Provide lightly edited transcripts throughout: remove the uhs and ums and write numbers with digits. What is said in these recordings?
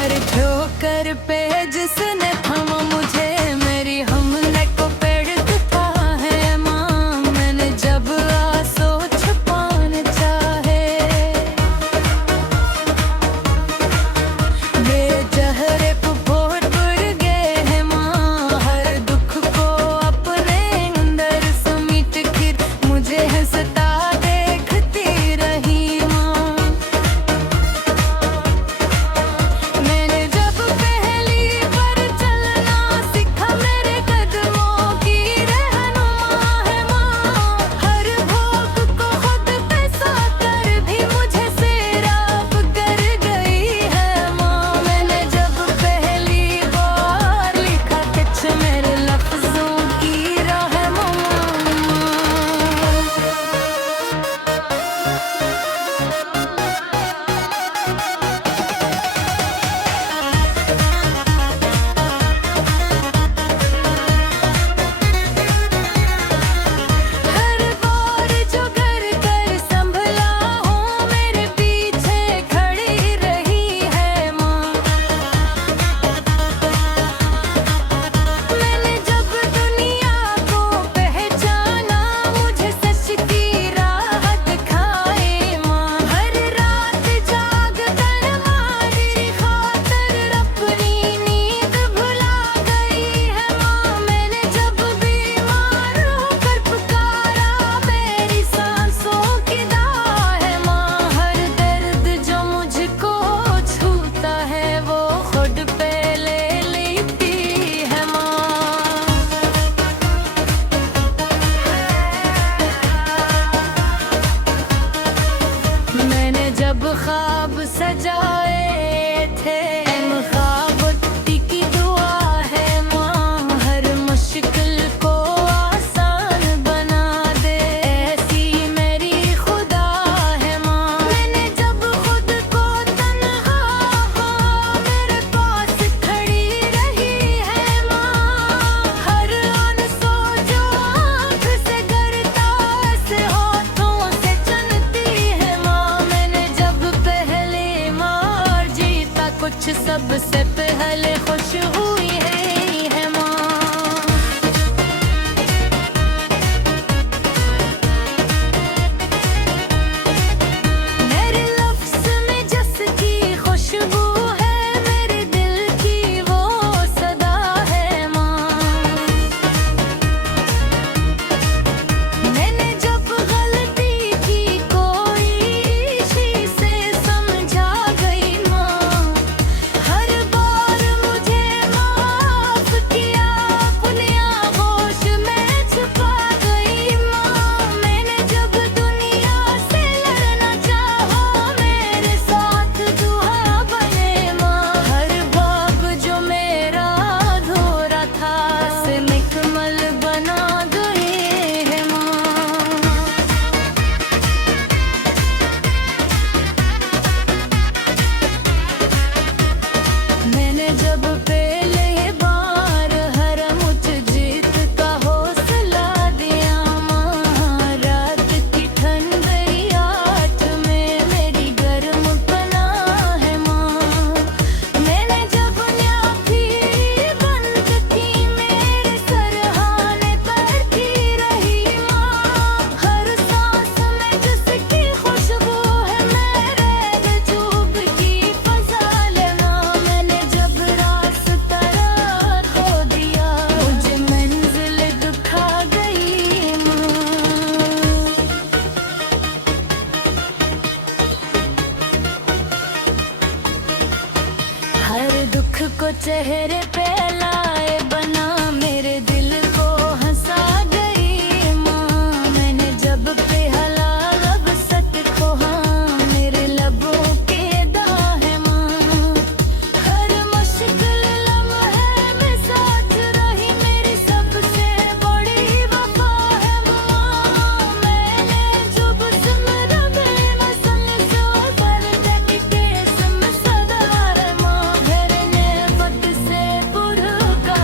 हर ठोकर पे जिसने थामा मुझे, मेरी हमने को पेड़ दिखा है माँ। मैंने जब आंसू छुपाने चाहे, मेरे चेहरे पे बहुत बुर गए हैं माँ। हर दुख को अपने अंदर समेट कर मुझे हंसता देखती रही माँ। मैंने जब पहली बार चलना सीखा, मेरे कदमों की रहनुमा है माँ। हर भोग को खुद पे साकर भी मुझे सैराब कर गई है माँ। मैंने जब पहली बार लिखा कुछ मेरे लफ्जों की रहनुमा। हर बार जो घर कर संभला हूँ, मेरे पीछे खड़ी रही है माँ। मैंने जब दुनिया को पहचाना, मुझे सच की राह दिखाई माँ। हर रात जाग कर हमारी खातिर अपनी नींद भुला गई है माँ। मैंने जब बीमार होकर पुकारा, मेरी सांसों की दाह है माँ। हर दर्द जो मुझको छूता है, वो खुद पे ले लेती है माँ। मैंने जब ख्वाब सजाए थे, ख्वाबती की दुआ है माँ। हर मुश्किल को आसान बना दे, ऐसी मेरी खुदा है माँ। मैंने जब खुद को तन्हा मेरे पास खड़ी रही है माँ। हर आंसू जो आँख से गिरता, ऐसे हाथों से चुनती है माँ। मैंने जब पहली बार जीता कुछ, सबसे पहले खुश हुई है माँ। मेरे लफ्ज़ में जिसकी खुशबू है, मेरे दिल की वो सदा है माँ। मैंने जब गलती की कोई इसी से समझा गई माँ। हर बार मुझे माफ किया, अपनी आगोश में छुपा गई माँ। मैंने जब दुनिया से लड़ना चाहा, मेरे साथ दुआ बने माँ। हर बाब जो मेरा अधूरा था, से निकमल बना गई है माँ। मैंने जब पहले बार हर मुझ जीत का हौसला दिया माँ। रात की ठंडी आठ में मेरी गर्म पनाह है माँ। मैंने जब न्याथी बंद थी, मेरे सरहाने करती रही माँ। हर सांस में जिसकी खुशबू है, मेरे वजूद की फज़ाल माँ। मैंने जब रास्ता खो दिया, मुझे मंजिल दिखा गई माँ। हर दुख को चेहरे पे लाए बना, मेरे दिल को हंसा गई माँ। मैंने जब पहला लब सच खोहा, मेरे लबों के दाह माँ। हर मुश्किल लम्हे में साथ रही, मेरी सबसे बड़ी वफा है माँ। मैंने जब सुमरा बेमसल जो पर देख के सदा है माँ। घर ने वक्त से बुढ़ का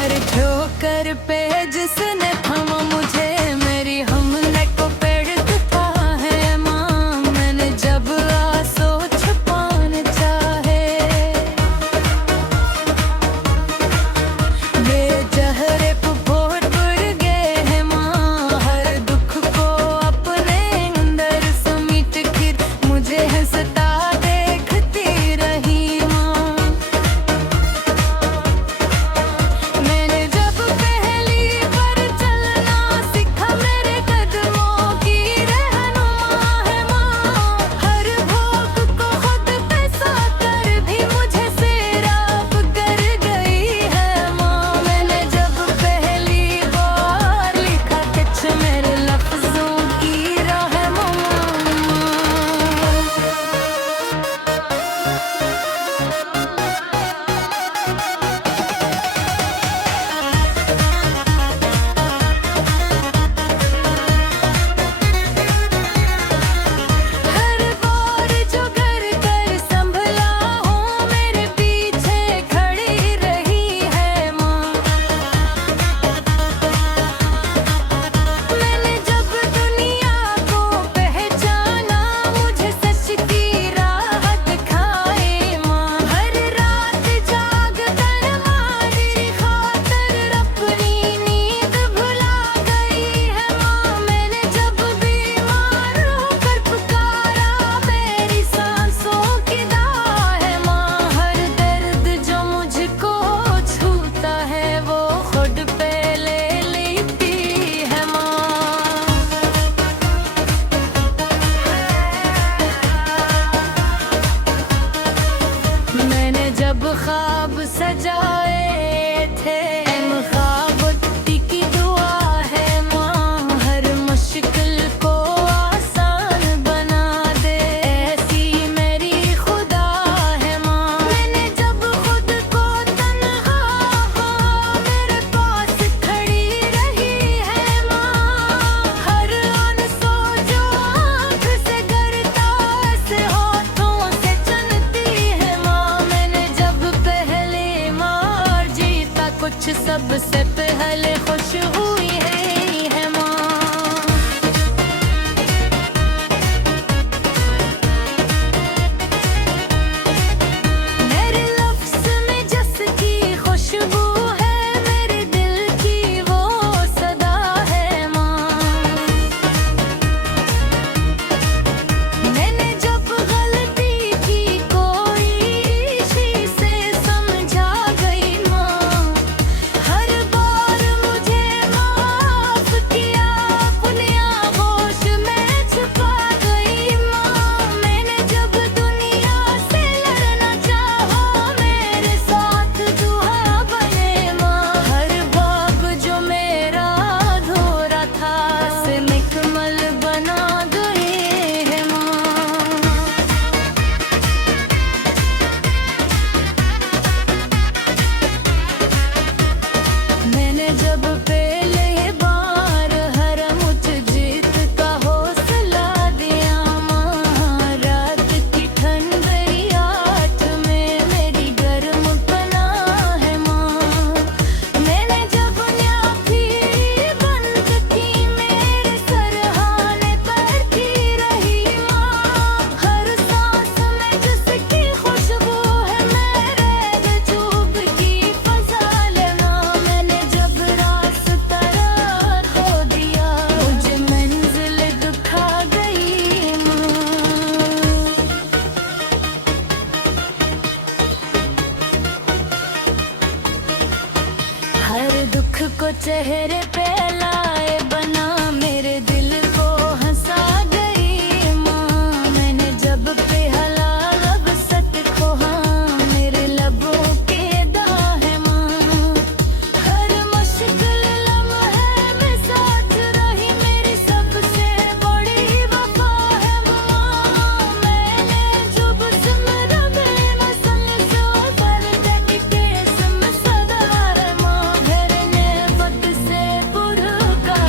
हर ठोकर पे जिसने थामा मुझे मेरी हमने को पेड़ दिखा है माँ मैंने जब आंसू छुपाने चाहे मेरे चेहरे पे बहुत बुर गए हैं माँ हर दुख को अपने अंदर समेट कर मुझे हंसता देखती रही माँ मैंने जब पहली बार चलना सीखा मेरे कदमों की रहनुमा है माँ हर भोग को खुद पे साकर भी मुझे सैराब कर गई है माँ मैंने जब पहली बार लिखा कुछ मेरे लफ्जों की रहनुमा हर बार जो घर कर संभला हूँ मेरे पीछे खड़ी रही है माँ मैंने जब दुनिया को पहचाना मुझे सच की राह दिखाए माँ हर रात जाग कर हमारी खातर अपनी नींद भुला गई है माँ मैंने जब बीमार होकर पुकारा मेरी सांसों की दाह है माँ हर दर्द जो मुझको छूता है वो खुद पे ले लेती है माँ मैंने जब ख्वाब सजाए थे ख्वाबती की दुआ है माँ हर मुश्किल को आसान बना दे ऐसी मेरी खुदा है माँ मैंने जब खुद को तन्हा मेरे पास खड़ी रही है माँ हर अनसो जो आँख से गिरता ऐसे हाथों से चुनती है माँ मैंने जब पहले मार जीता कुछ सबसे पहले खुश हुई है माँ मेरे लफ्ज़ में जिसकी खुशबू है मेरे दिल की वो सदा है माँ मैंने जब गलती की कोई इसी से समझा गई माँ हर बार मुझे माफ किया अपने आगोश में छुपा गई माँ मैंने जब दुनिया से लड़ना चाहा मेरे साथ दुआ बने माँ हर बाग जो मेरा अधूरा था से मुकम्मल बना गई है माँ मैंने जब पहले बार हर मुझ जीत का हौसला दिया माँ रात की ठंडी रात में मेरी गर्म पनाह है माँ मैंने जब न्याफी बंद की मेरे सरहाने तरती रही माँ हर सांस में जिसकी खुशबू है मेरे वजूद की फज़ाल माँ मैंने जब रास्ता खो दिया मुझे मंजिल दिखा गई माँ हर दुख को चेहरे पे लाए बना मेरे दिल को हंसा गई माँ मैंने जब बेहला लब सत खोहा मेरे लबों के दाह है माँ हर मुश्किल लम्हे में साथ रही मेरी सबसे बड़ी वफा है माँ मैंने जब सुमरा बेमसल से पर देख के सदा है माँ घर ने वक्त से पुरका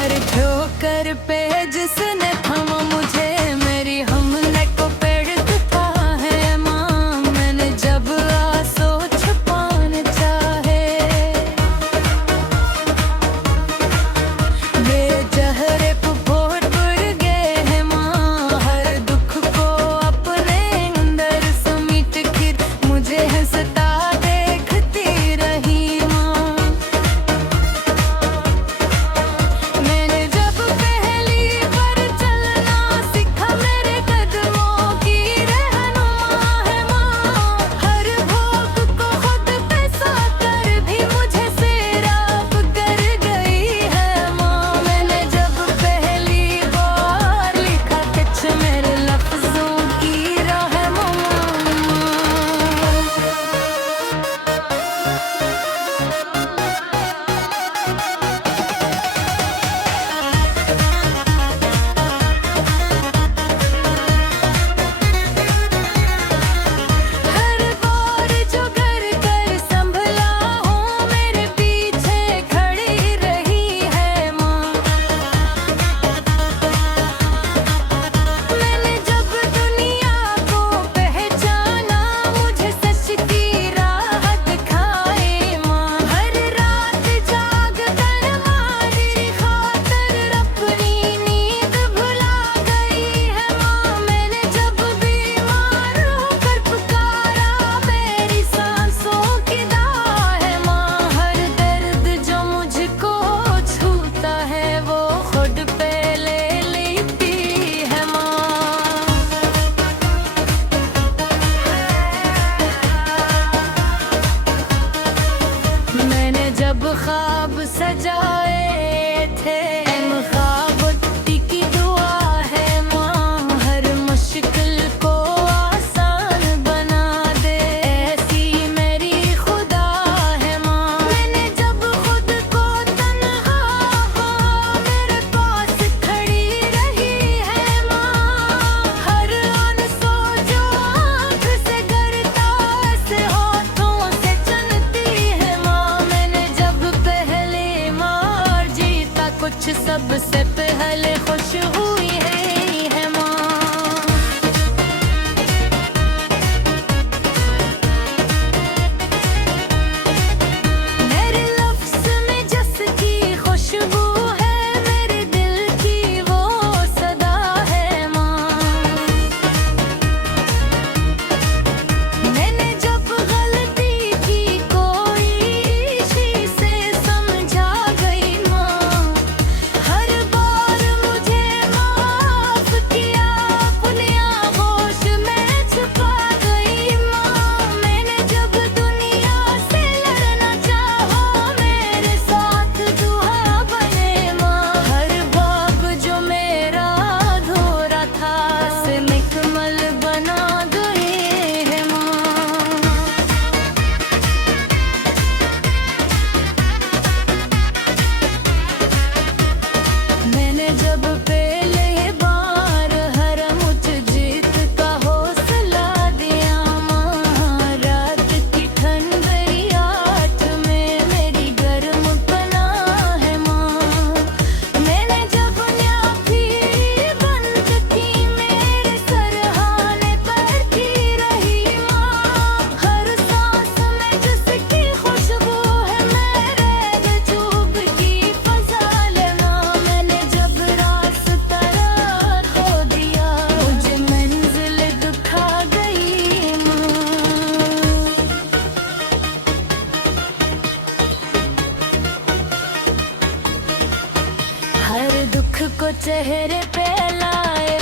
हर ठोकर पे जिसने थामा मुझे, मेरी हमने को पेड़ दिखा है माँ। मैंने जब आंसू छुपाने चाहे, मेरे चेहरे पे बहुत बुर गए हैं माँ। हर दुख को अपने अंदर समेट कर मुझे हंसता देखती रही माँ। मैंने जब पहली बार चलना सीखा, मेरे कदमों की रहनुमा है माँ। हर भोग को खुद पे साकर भी मुझे सैराब कर गई है माँ। मैंने जब पहली बार लिखा कुछ मेरे लफ्जों की रहनुमा। हर बार जो घर कर संभला हूँ, मेरे पीछे खड़ी रही है माँ। मैंने जब दुनिया को पहचाना, मुझे सच की राह दिखाए माँ। हर रात जाग कर हमारी खातिर अपनी नींद भुला गई है माँ। मैंने जब बीमार होकर पुकारा, मेरी सांसों की दाह है माँ। हर दर्द जो मुझको छूता है, वो खुद पे ले लेती है माँ। मैंने जब ख्वाब सजाए थे, ख्वाबती की दुआ है माँ। हर मुश्किल को आसान बना दे, ऐसी मेरी खुदा है माँ। मैंने जब खुद को तन्हा पाया, मेरे पास खड़ी रही है माँ। हर आंसू जो आँख से गिरता, ऐसे हाथों से चुनती है माँ। मैंने जब पहली बार जीता कुछ, सबसे पहले खुश हुई है माँ। मेरे लफ्ज़ में जिसकी खुशबू है, मेरे दिल की वो सदा है माँ। मैंने जब गलती की कोई इसी से समझा गई माँ। हर बार मुझे माफ किया, अपनी आगोश में छुपा गई माँ। मैंने जब दुनिया से लड़ना चाहा, मेरे साथ दुआ बने माँ। हर बाग जो मेरा अधूरा था, से मुकम्मल बना गई है माँ। मैंने जब पहले बार हर मुझ जीत का हौसला दिया माँ। रात की ठंडी रात में मेरी गर्म पनाह है माँ। मैंने जब न्यापी बंद की, मेरे सरहाने करती रही माँ। हर सांस में जिसकी खुशबू है, मेरे वजूद की फज़ाल माँ। मैंने जब रास्ता खो दिया, मुझे मंजिल दिखा गई माँ। हर दुख को चेहरे पे लाए